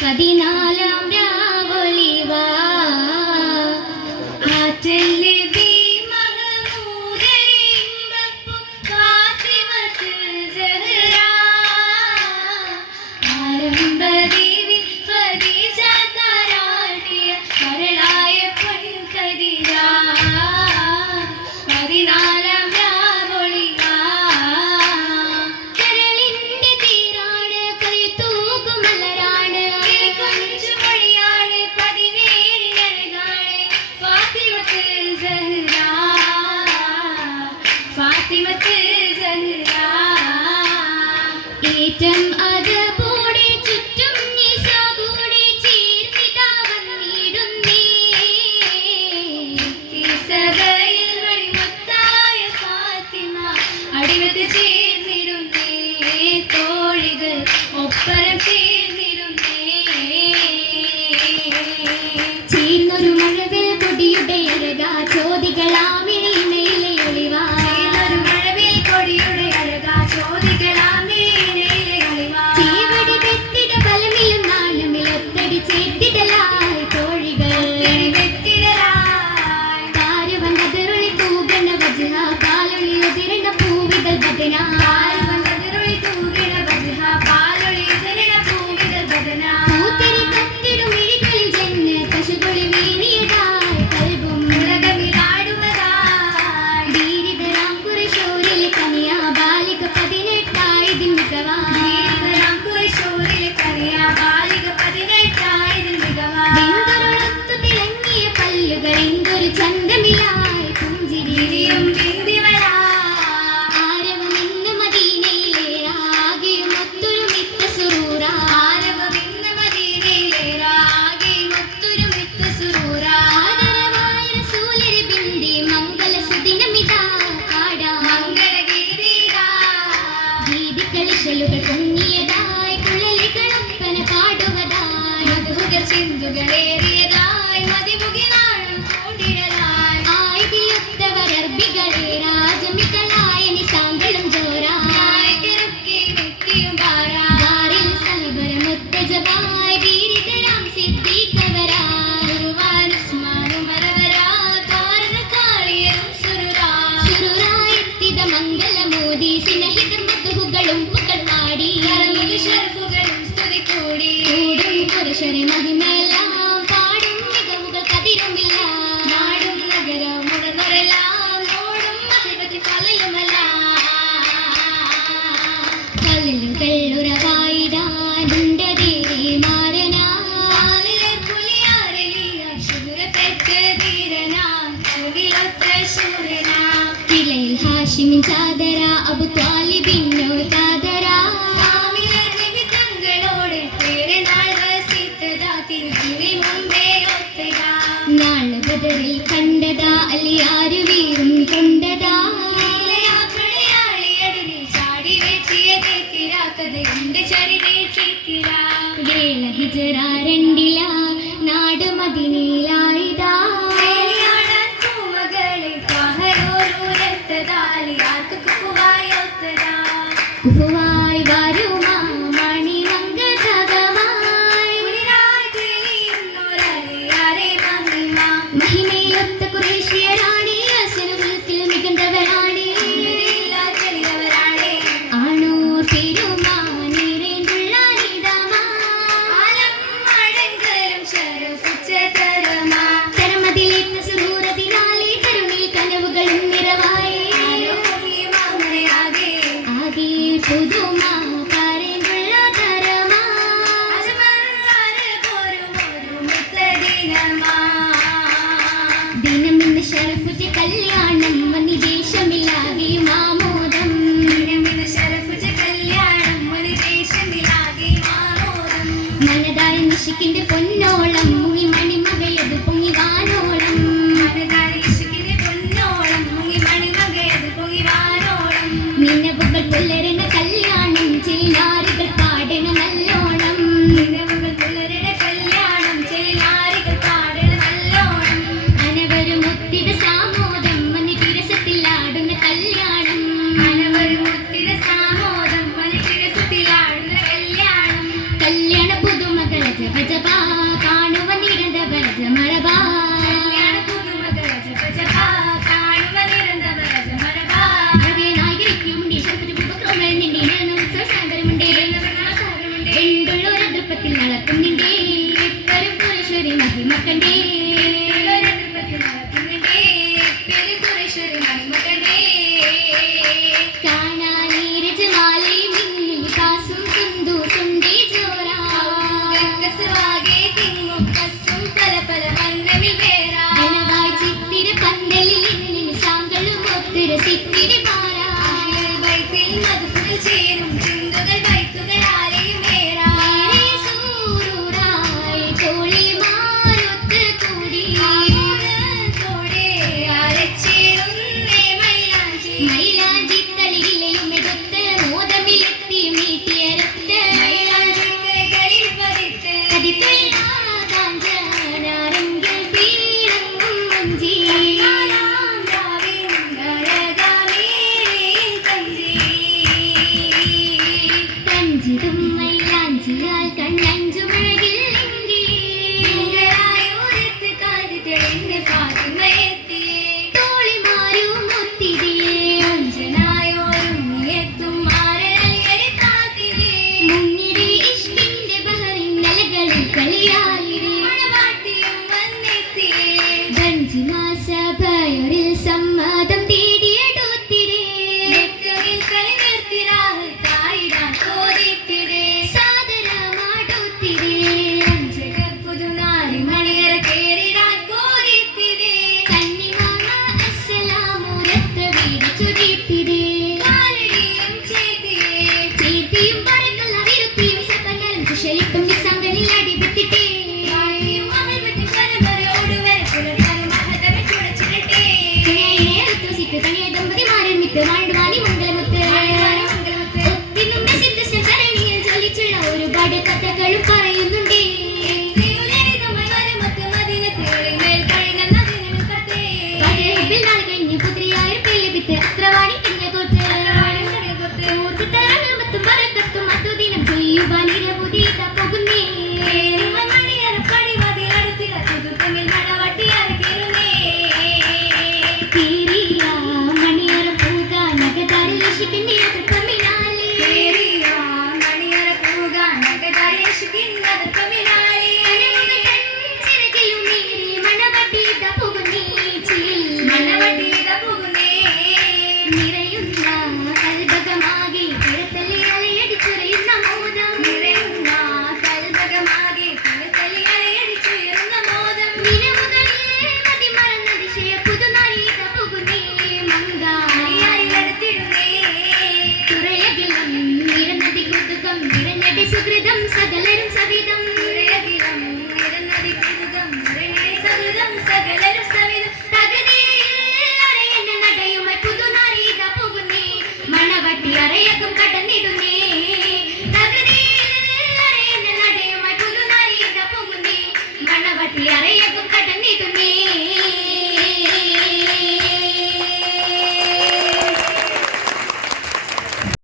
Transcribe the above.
14 രാവൊളിവാ ആറ്റല്ലേ ഏറ്റം അതപോടെ ചുറ്റും നിസാകൂടെ ചേർന്നിതാ വന്നിടുന്നേ സഭയിൽ വഴിമുത്തായ ഫാത്തിമ അടിവത്ത് ചേർന്നിടുന്നേ തോഴികൾ ഒപ്പരം ചേർന്നിടുന്നേ ചേർന്നൊരു മഴവിൽ കൊടിയുടെ അഴക ചോദികളാമേ മേലെ ഒളിവാ മഴവിൽ കൊടിയുടെ അഴക ചോദികളാമേ ചിന്തുകളേറിയതായി മതിമുകിലാഴും കൂടിടലായി ആയിരത്തവരർബികളെ രാജമികളായ നിസാങ്കളും ജോരായി വെറ്റിയും പാറാറിൽ സലബരമുത്തജബായി വീരിതരാം സിദ്ദീഖവരായി ഉസ്മാനും മരവരാ കാരണക്കാളിയരും സുരുരായെത്തിത മംഗലമോദി സ്നേഹിതർ മധുകളും മുകൾ പാടി ഷർഫുകളും സ്തുതി കൂടി പുരുഷരെ മഹിമയെല്ലാം പാടും മികവുകൾ കതിരുമില്ല നാടും നഗരം മുഴങ്ങുറെല്ലാം ഓടും മഹിമതി ഫലയുമല്ല ഫലലുകൾ ഉറവായിടാനുണ്ടതേ മാറനാ പുലിയാരലിയ ശുര പെറ്റ ധീരനാ കവിലൊത്ത ശൂരനാ കിളയിൽ ഹാഷിമിൻ ചാദര അബു ത്വാലിബിന്നോ താദരാ നാളെ ബദറിൽ കണ്ടതാ അലിയാര് വീറും കൊണ്ടതാ ചാടി വെച്ചിയതെത്തിരാക്കതയുണ്ട് ചരിതേച്ചിത്തിരാ ഹിജറ രണ്ടില നാട് മദിനയിലായിതാ പൂമകളെ കാഹരോരൂരത്തതാ അലിയാർക്ക് കുഫുവായൊത്തതാ കുഫുവായി വരുമാ മഹിമയിലൊത്ത കുറേശ്യരാണി അസനുകൾക്ക് മികന്തവരാണി ആണൂർ പെരുമാ നിറേണ്ടുള്ള നിതമാ തരമതിലേറ്റ സുരൂരതിനാലെ കരുണിൽ കനവുകളും നിറവായി ആകെ പുതുമാ കരേണ്ടുള്ള തരമാ ദിനമിന്ന് ശരഫുജ കല്യാണം മനിദേശമില്ലാകെ മാമോദം ദിനമിന്ന് ശരഫുജ കല്യാണം മനിദേശമില്ലാകെ മാമോദം മനതായ നിശിക്കിന്റെ പൊന്നോളം മുങ്ങി മണിമകയത് പൊങ്ങി വാനോളം മനതായ നിശിക്കിന്റെ പൊന്നോളം മുങ്ങി മണിമകയത് പൊങ്ങി വാനോളം നിന്നവുകൾ പുലരുന്ന കല്യാണം ചില്ലാറുകൾ പാടണ നല്ലോണം നിന്നവുകൾ പുലരുന്ന കല്യാണം ചില്ലാറുകൾ പാടണ നല്ലോണം അനവരും ഒത്തിര സാമോദം മനിതിരസത്തിലാടുന്ന കല്യാണം അനവരും ഒത്തിര സാമോദം മനിതിരസത്തിലാടുന്ന കല്യാണം കല്യാണ പുതുമകള ജപ കാണുവ നിരന്തവ ജമരബ കല്യാണ പുതുമകൾ ജപ ജപ കാണുവ നിരന്തവ ജമരബ അതേ നായകരിക്കുമുണ്ട് ശബ്ദപുത്രമേ നിന്നിനു സാഗരമുണ്ട് എണ്ടുള്ളൊരു ദൃപ്പത്തിൽ നടക്കുന്നുണ്ടേ പെരും പുരുഷരി മഹിമക്കണ്ടേ ശരിക്കും